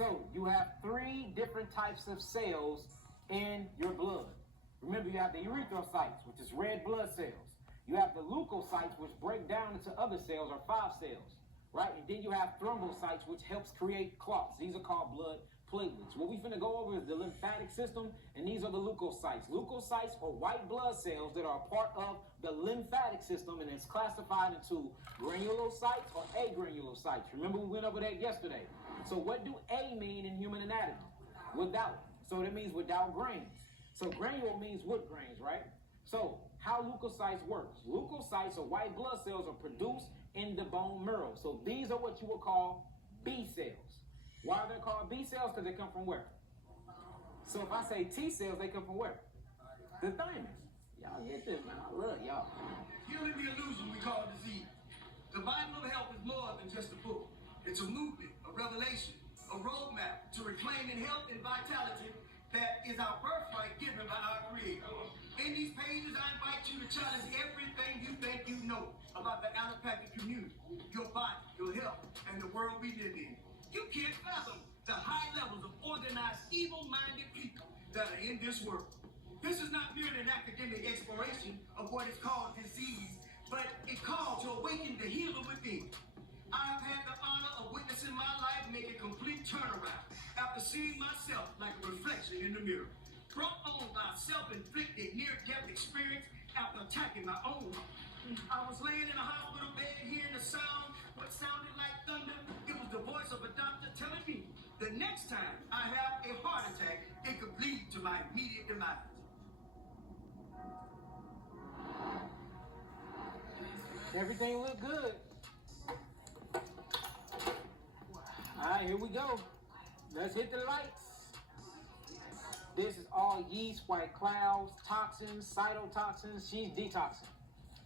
So you have 3 different types of cells in your blood. Remember, you have the erythrocytes, which is red blood cells. You have the leukocytes, which break down into other cells, or 5 cells, right? And then you have thrombocytes, which helps create clots. These are called blood platelets. What we're finna go over is the lymphatic system, and these are the leukocytes. Leukocytes are white blood cells that are a part of the lymphatic system, and it's classified into granulocytes or agranulocytes. Remember, we went over that yesterday. So what do A mean in human anatomy? Without. So that means without grains. So granule means wood grains, right? So how leukocytes works. Leukocytes or white blood cells are produced in the bone marrow. So these are what you would call B cells. Why are they called B cells? Because they come from where? So if I say T cells, they come from where? The thymus. Y'all get this, man. I love y'all. Healing the illusion we call disease. The Bible of Health is more than just a book. It's a movement, a revelation, a roadmap to reclaiming health and vitality that is our birthright given by our Creator. In these pages, I invite you to challenge everything you think you know about the allopathic community, your body, your health, and the world we live in. You can't fathom the high levels of organized, evil-minded people that are in this world. This is not merely an academic exploration of what is called disease, but it calls to awaken the healer within. I have had the honor of witnessing my life make a complete turnaround after seeing myself like a reflection in the mirror. Brought on by self-inflicted near-death experience after attacking my own heart. I was laying in a hospital bed hearing the sound, what sounded like thunder. It was the voice of a doctor telling me the next time I have a heart attack, it could lead to my immediate demise. Everything look good. All right, here we go. Let's hit the lights. This is all yeast, white clouds, toxins, cytotoxins. She's detoxing.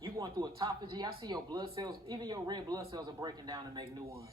You going through autophagy. I see your blood cells, even your red blood cells are breaking down to make new ones.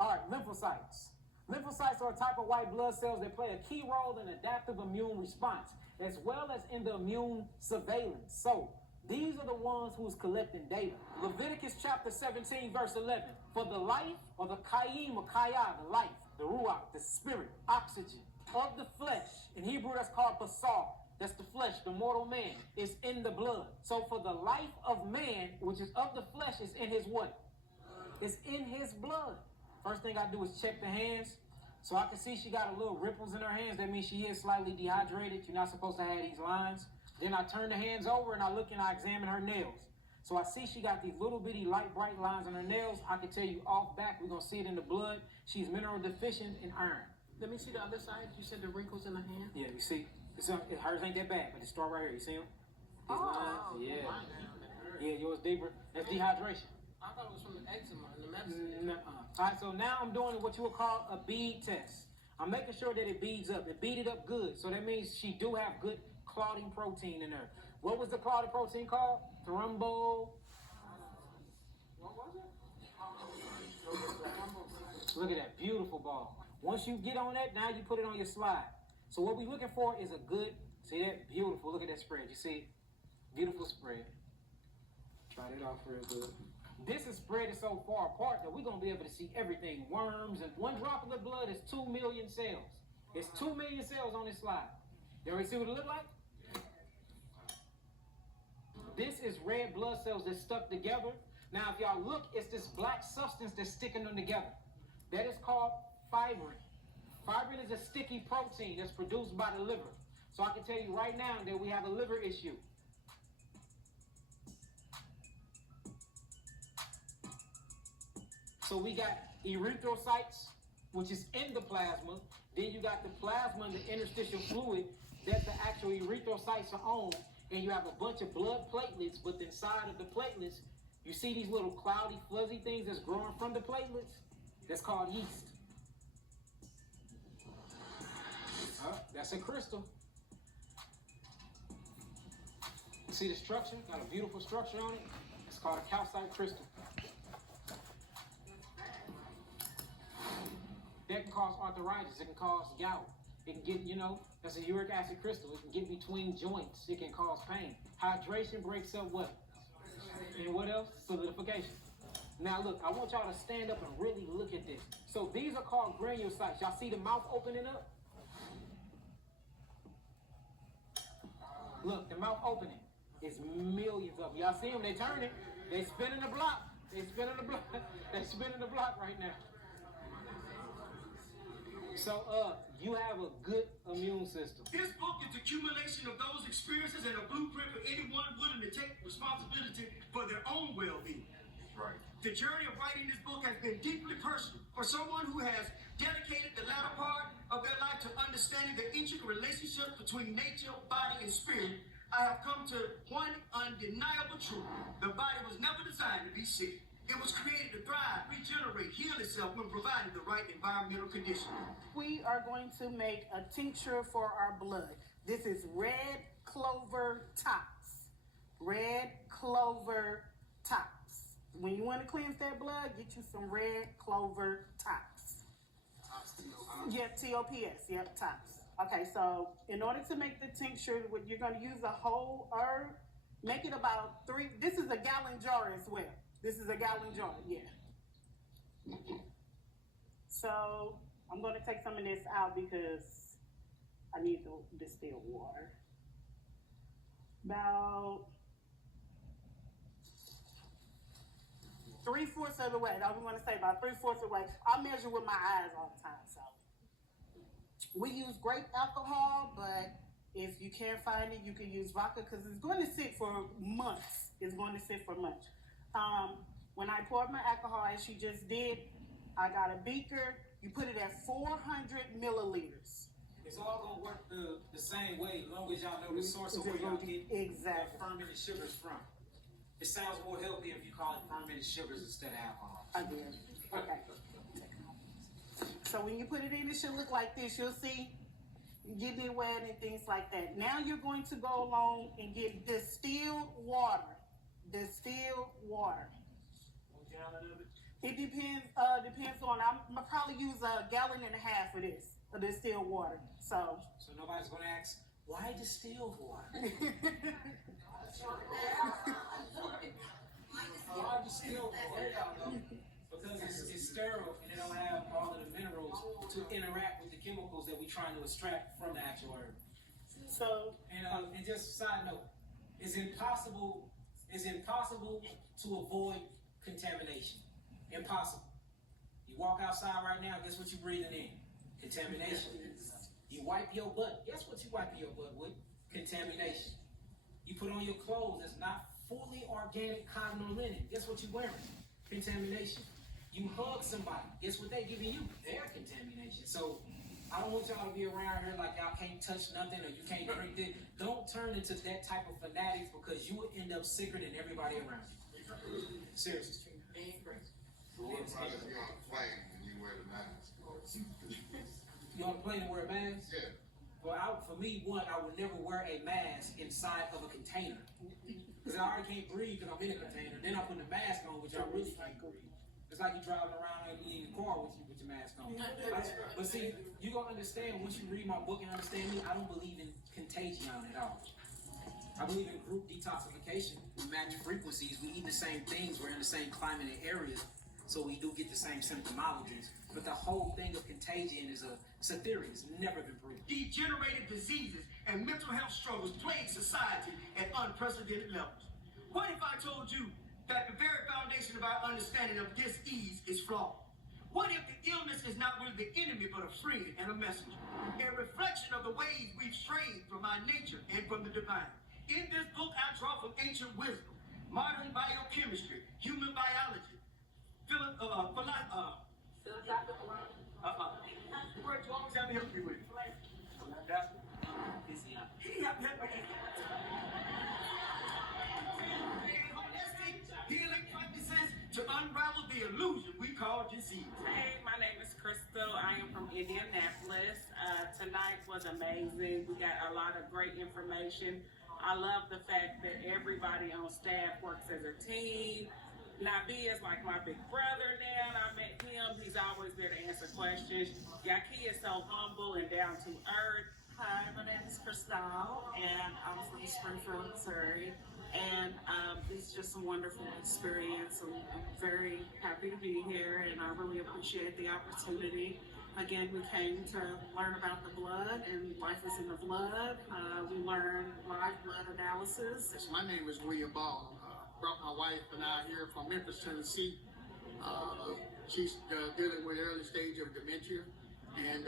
All right, lymphocytes. Lymphocytes are a type of white blood cells that play a key role in adaptive immune response, as well as in the immune surveillance. So, these are the ones who's collecting data. Leviticus chapter 17, verse 11. For the life, or the kayim, or kaya, the life, the ruach, the spirit, oxygen, of the flesh. In Hebrew, that's called basar. That's the flesh, the mortal man, is in the blood. So for the life of man, which is of the flesh, is in his what? It's in his blood. First thing I do is check the hands. So I can see she got a little ripples in her hands. That means she is slightly dehydrated. You're not supposed to have these lines. Then I turn the hands over and I look and I examine her nails. So I see she got these little bitty light bright lines on her nails. I can tell you off back, we're going to see it in the blood. She's mineral deficient in iron. Let me see the other side. You said the wrinkles in the hand? Yeah, you see? Hers ain't that bad, but it start right here. You see them? These lines? Yeah. Yeah, yours deeper. That's dehydration. I thought it was from the eczema and the medicine. All right, so now I'm doing what you would call a bead test. I'm making sure that it beads up. It beaded up good. So that means she do have good clotting protein in her. What was the clotting protein called? Thrombo. What was it? Look at that beautiful ball. Once you get on that, now you put it on your slide. So what we're looking for is a good, see that? Beautiful. Look at that spread. You see? Beautiful spread. Try it off real good. This is spread so far apart that we're going to be able to see everything. Worms, and 1 drop of the blood is 2 million cells. It's 2 million cells on this slide. You already see what it look like? This is red blood cells that's stuck together. Now, if y'all look, it's this black substance that's sticking them together. That is called fibrin. Fibrin is a sticky protein that's produced by the liver. So I can tell you right now that we have a liver issue. So we got erythrocytes, which is in the plasma. Then you got the plasma and the interstitial fluid that the actual erythrocytes are on. And you have a bunch of blood platelets, but inside of the platelets, you see these little cloudy, fuzzy things that's growing from the platelets? That's called yeast. That's a crystal. See the structure? Got a beautiful structure on it. It's called a calcite crystal. That can cause arthritis. It can cause gout. It can get, that's a uric acid crystal. It can get between joints. It can cause pain. Hydration breaks up what? And what else? Solidification. Now look, I want y'all to stand up and really look at this. So these are called granulocytes. Y'all see the mouth opening up? Look, the mouth opening. It's millions of them. Y'all see them? They turning. They spinning the block. They spinning the block. They spinning the block right now. So, you have a good immune system. This book is the accumulation of those experiences and a blueprint for anyone willing to take responsibility for their own well-being. Right. The journey of writing this book has been deeply personal for someone who has dedicated the latter part of their life to understanding the intricate relationship between nature, body, and spirit. I have come to one undeniable truth. The body was never designed to be sick. It was created to thrive, regenerate, heal itself when provided the right environmental conditions. We are going to make a tincture for our blood. This is red clover tops. Red clover tops. When you want to cleanse that blood, get you some red clover tops. Yeah, T.O.P.S. Yep, tops. Okay, so in order to make the tincture, you're going to use a whole herb. Make it about 3. This is a gallon jar as well. This is a gallon jar, yeah. So I'm going to take some of this out because I need to distill water. About 3/4 of the way. I was going to say about 3/4 of the way. I measure with my eyes all the time, so. We use grape alcohol, but if you can't find it, you can use vodka because it's going to sit for months. It's going to sit for months. When I poured my alcohol, as she just did, I got a beaker. You put it at 400 milliliters. It's all gonna work the same way, as long as y'all know the source of where y'all get Exactly. fermented sugars from. It sounds more healthy if you call it fermented sugars instead of alcohol. I did. Okay. So when you put it in, it should look like this. You'll see getting it wet and things like that. Now you're going to go along and get distilled water. Distilled water. 1 gallon of it. It depends on, I'm gonna probably use 1.5 gallons of this, of distilled water. So nobody's gonna ask, why distilled water? Why distilled water? Because it's sterile and it don't have all of the minerals to interact with the chemicals that we're trying to extract from the actual herb. So And just a side note, it's impossible to avoid contamination. Impossible. You walk outside right now, guess what you're breathing in? Contamination. You wipe your butt, guess what you wipe your butt with? Contamination. You put on your clothes that's not fully organic cotton or linen, guess what you're wearing? Contamination. You hug somebody, guess what they're giving you? Their contamination. So I don't want y'all to be around here like y'all can't touch nothing or you can't drink this. Don't turn into that type of fanatics because you will end up sicker than everybody around you. Seriously. So what about if you're on a plane and you wear the mask? You on a plane and wear a mask? Yeah. Well, for me, I would never wear a mask inside of a container. Because I already can't breathe because I'm in a container. Then I put the mask on, which I really can't breathe. It's like you driving around in your car with your mask on. But see, you're going to understand once you read my book and understand me, I don't believe in contagion at all. I believe in group detoxification. We match frequencies. We eat the same things. We're in the same climate and areas. So we do get the same symptomologies. But the whole thing of contagion is a theory. It's never been proven. Degenerated diseases and mental health struggles plague society at unprecedented levels. What if I told you that the very foundation of our understanding of dis-ease is flawed? What if the illness is not really the enemy but a friend and a messenger? A reflection of the ways we've strayed from our nature and from the divine. In this book, I draw from ancient wisdom, modern biochemistry, human biology, philosophical. Where you always have to help me with it. He have to help me. Holistic healing practices to unravel the illusion we call disease. Hey, my name is Crystal. I am from Indianapolis. Tonight was amazing. We got a lot of great information. I love the fact that everybody on staff works as a team. Nabi is like my big brother now. I met him. He's always there to answer questions. Yahki is so humble and down to earth. Hi, my name is Crystal, and I'm from Springfield, Missouri. And it's just a wonderful experience. I'm very happy to be here, and I really appreciate the opportunity. Again, we came to learn about the blood, and life is in the blood. We learned live blood analysis. My name is William Ball. Brought my wife and I here from Memphis, Tennessee. She's dealing with early stage of dementia, and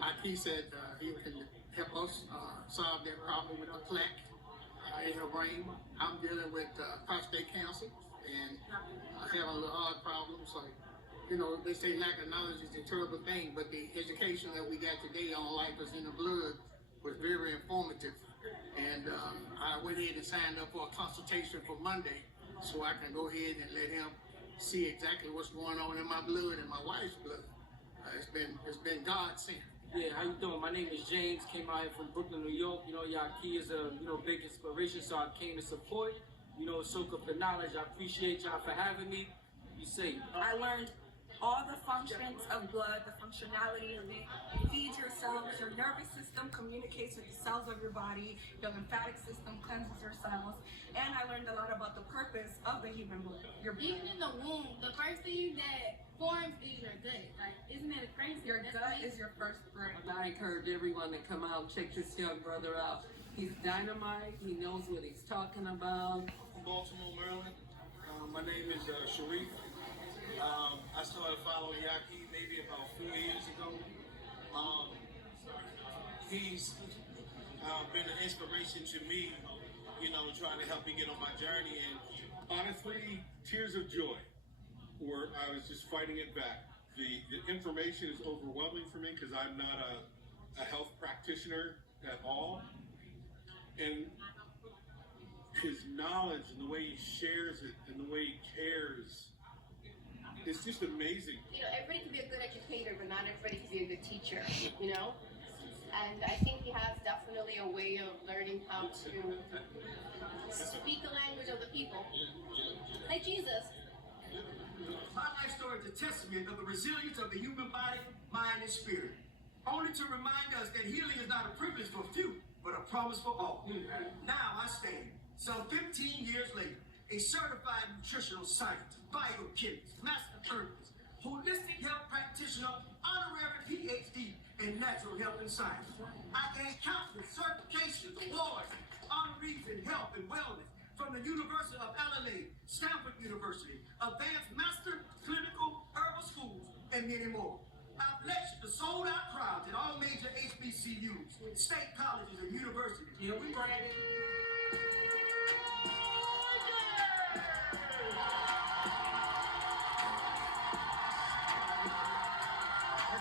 Yahki said he can help us solve that problem with a plaque in her brain. I'm dealing with prostate cancer and having a little heart problem. So, you know, they say lack of knowledge is a terrible thing, but the education that we got today on life is in the blood was very informative. And I went ahead and signed up for a consultation for Monday so I can go ahead and let him see exactly what's going on in my blood and my wife's blood. It's been God sent. Yeah, how you doing? My name is James. Came out here from Brooklyn, New York. You know, Yahki is a big inspiration, so I came to support. You know, soak up the knowledge. I appreciate y'all for having me. Be safe. I learned all the functions of blood, the functionality of it. It feeds your cells, your nervous system communicates with the cells of your body, your lymphatic system cleanses your cells, and I learned a lot about the purpose of the human blood. Even in the womb, the first thing that forms is your gut. Like, isn't that crazy? Your gut is your first brain. I encourage everyone to come out and check this young brother out. He's dynamite. He knows what he's talking about. From Baltimore, Maryland. My name is Sharif. I started following Yahki maybe about 4 years ago. He's been an inspiration to me, you know, trying to help me get on my journey. And honestly, tears of joy, or I was just fighting it back. The information is overwhelming for me because I'm not a health practitioner at all. And his knowledge and the way he shares it and the way he cares, it's just amazing. You know, everybody can be a good educator, but not everybody can be a good teacher, you know? And I think he has definitely a way of learning how to speak the language of the people. Like Jesus. My life story is a testament of the resilience of the human body, mind, and spirit. Only to remind us that healing is not a privilege for few, but a promise for all. Now I stand, some 15 years later, a certified nutritional scientist, biochemist, master herbalist, holistic health practitioner, honorary PhD in natural health and science. I gained countless certifications, awards, honorees in health and wellness from the University of LA, Stanford University, Advanced Master Clinical Herbal Schools, and many more. I've lectured to sold-out crowds at all major HBCUs, state colleges, and universities. Yeah, we ready.